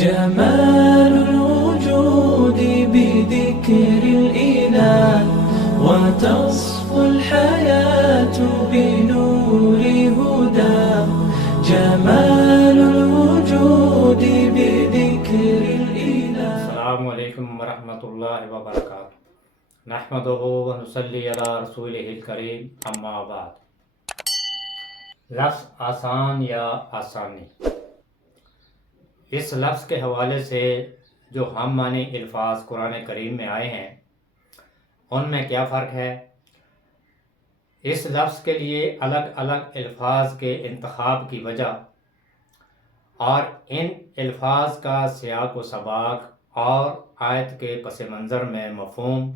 جمال الوجود بذكر الإله وتصفو الحياة بنور هدى. جمال الوجود بذكر الإله. السلام علیکم ورحمۃ اللہ وبرکاتہ. نحمدہ ونصلی علی رسولہ الکریم. اما بعد. لفظ آسان یا آسانی، اس لفظ کے حوالے سے جو ہم معنی الفاظ قرآن کریم میں آئے ہیں ان میں کیا فرق ہے؟ اس لفظ کے لیے الگ الگ الفاظ کے انتخاب کی وجہ اور ان الفاظ کا سیاق و سباق اور آیت کے پس منظر میں مفہوم،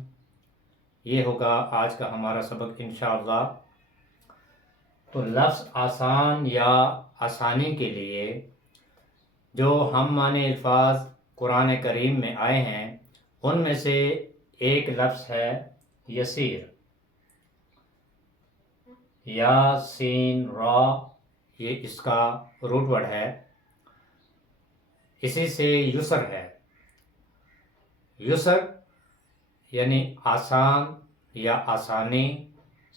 یہ ہوگا آج کا ہمارا سبق انشاءاللہ. تو لفظ آسان یا آسانی کے لیے جو ہم معنی الفاظ قرآن کریم میں آئے ہیں ان میں سے ایک لفظ ہے یسیر. یا سین را، یہ اس کا روٹ ورڈ ہے. اسی سے یسر ہے. یسر یعنی آسان یا آسانی،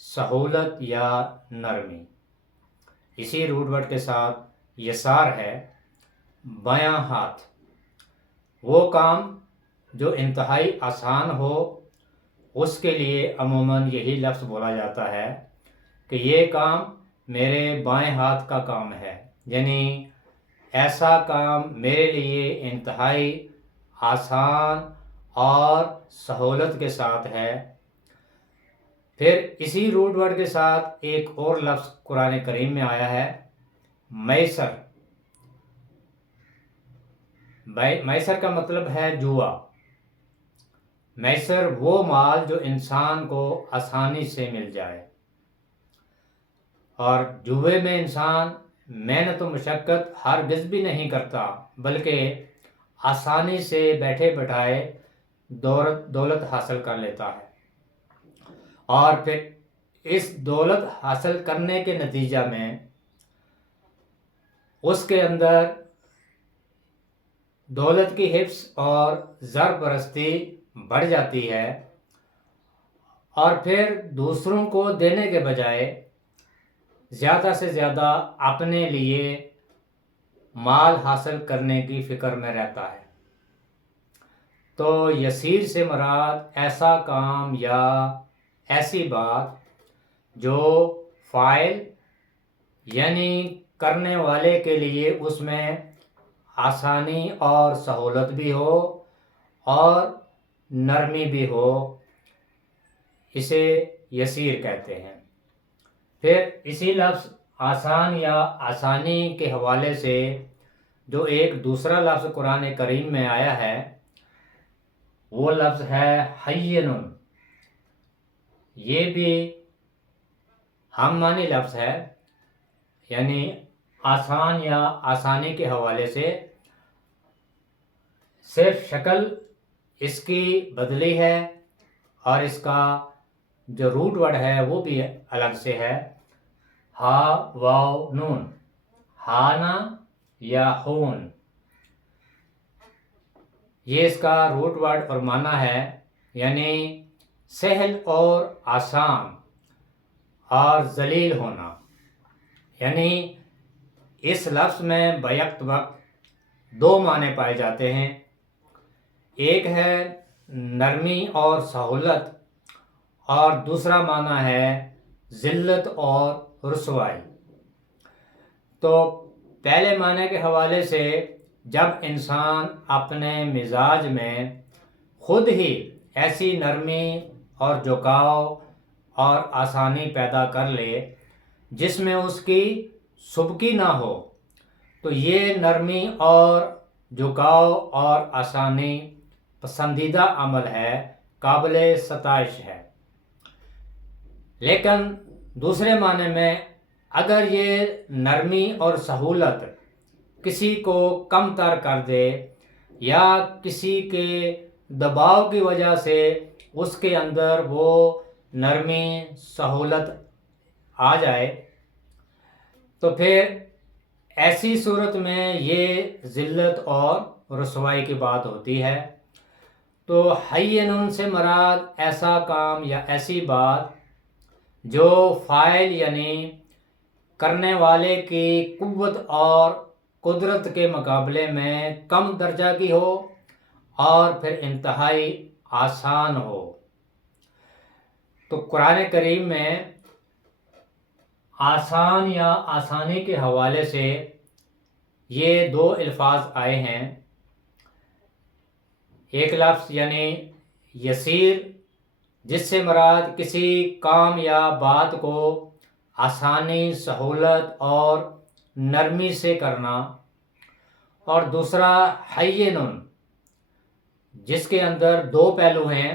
سہولت یا نرمی. اسی روٹ ورڈ کے ساتھ یسار ہے بایاں ہاتھ. وہ کام جو انتہائی آسان ہو اس کے لیے عموماً یہی لفظ بولا جاتا ہے کہ یہ کام میرے بائیں ہاتھ کا کام ہے، یعنی ایسا کام میرے لیے انتہائی آسان اور سہولت کے ساتھ ہے. پھر اسی روٹ ورڈ کے ساتھ ایک اور لفظ قرآن کریم میں آیا ہے میسر. میسر کا مطلب ہے جوا. میسر وہ مال جو انسان کو آسانی سے مل جائے، اور جوے میں انسان محنت و مشقت ہرگز بھی نہیں کرتا بلکہ آسانی سے بیٹھے بٹھائے دولت حاصل کر لیتا ہے. اور پھر اس دولت حاصل کرنے کے نتیجہ میں اس کے اندر دولت کی حفظ اور زر پرستی بڑھ جاتی ہے، اور پھر دوسروں کو دینے کے بجائے زیادہ سے زیادہ اپنے لیے مال حاصل کرنے کی فکر میں رہتا ہے. تو یسیر سے مراد ایسا کام یا ایسی بات جو فاعل یعنی کرنے والے کے لیے اس میں آسانی اور سہولت بھی ہو اور نرمی بھی ہو، اسے یسیر کہتے ہیں. پھر اسی لفظ آسان یا آسانی کے حوالے سے جو ایک دوسرا لفظ قرآن کریم میں آیا ہے وہ لفظ ہے حین. یہ بھی ہم معنی لفظ ہے، یعنی آسان یا آسانی کے حوالے سے صرف شکل اس کی بدلی ہے اور اس کا جو روٹ ورڈ ہے وہ بھی الگ سے ہے. ہا واو نون، ہانا یا ہون، یہ اس کا روٹ ورڈ اور معنی ہے، یعنی سہل اور آسان اور ذلیل ہونا. یعنی اس لفظ میں بیک وقت دو معنی پائے جاتے ہیں. ایک ہے نرمی اور سہولت، اور دوسرا معنی ہے ذلت اور رسوائی. تو پہلے معنی کے حوالے سے جب انسان اپنے مزاج میں خود ہی ایسی نرمی اور جھکاؤ اور آسانی پیدا کر لے جس میں اس کی سبکی نہ ہو، تو یہ نرمی اور جھکاؤ اور آسانی پسندیدہ عمل ہے، قابل ستائش ہے. لیکن دوسرے معنی میں اگر یہ نرمی اور سہولت کسی کو کم تر کر دے یا کسی کے دباؤ کی وجہ سے اس کے اندر وہ نرمی سہولت آ جائے، تو پھر ایسی صورت میں یہ ذلت اور رسوائی کی بات ہوتی ہے۔ تو حین سے مراد ایسا کام یا ایسی بات جو فاعل یعنی کرنے والے کی قوت اور قدرت کے مقابلے میں کم درجہ کی ہو اور پھر انتہائی آسان ہو۔ تو قرآن کریم میں آسان یا آسانی کے حوالے سے یہ دو الفاظ آئے ہیں۔ ایک لفظ یعنی یسیر، جس سے مراد کسی کام یا بات کو آسانی، سہولت اور نرمی سے کرنا، اور دوسرا حین، جس کے اندر دو پہلو ہیں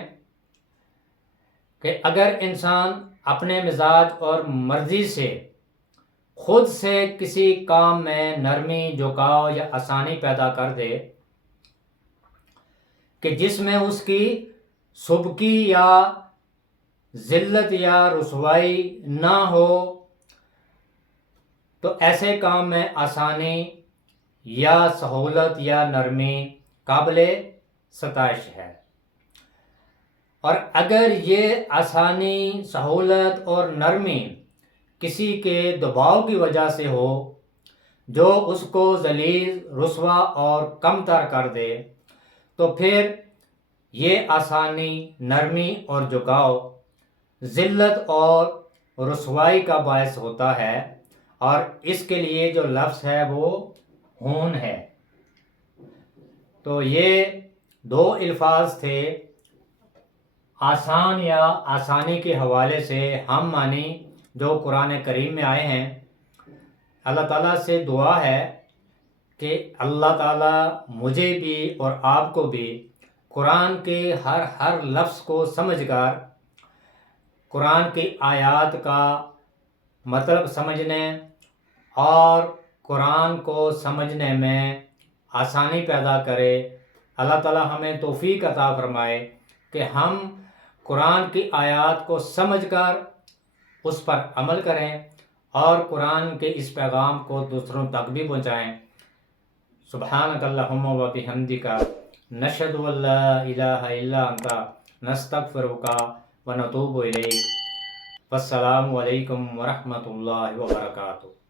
کہ اگر انسان اپنے مزاج اور مرضی سے خود سے کسی کام میں نرمی، جھکاؤ یا آسانی پیدا کر دے کہ جس میں اس کی سبکی یا ذلت یا رسوائی نہ ہو، تو ایسے کام میں آسانی یا سہولت یا نرمی قابل ستائش ہے۔ اور اگر یہ آسانی، سہولت اور نرمی کسی کے دباؤ کی وجہ سے ہو جو اس کو ذلیل، رسوا اور کم تر کر دے، تو پھر یہ آسانی، نرمی اور جھکاؤ ذلت اور رسوائی کا باعث ہوتا ہے، اور اس کے لیے جو لفظ ہے وہ ہون ہے۔ تو یہ دو الفاظ تھے آسان یا آسانی کے حوالے سے ہم معنی جو قرآن کریم میں آئے ہیں۔ اللہ تعالیٰ سے دعا ہے کہ اللہ تعالیٰ مجھے بھی اور آپ کو بھی قرآن کے ہر لفظ کو سمجھ کر قرآن کی آیات کا مطلب سمجھنے اور قرآن کو سمجھنے میں آسانی پیدا کرے۔ اللہ تعالیٰ ہمیں توفیق عطا فرمائے کہ ہم قرآن کی آیات کو سمجھ کر اس پر عمل کریں اور قرآن کے اس پیغام کو دوسروں تک بھی پہنچائیں۔ سبحانک اللہم و بحمدک، نشہد ان لا الہ الا انت، نستغفرک و نتوب الیک۔ والسلام علیکم ورحمۃ اللہ وبرکاتہ۔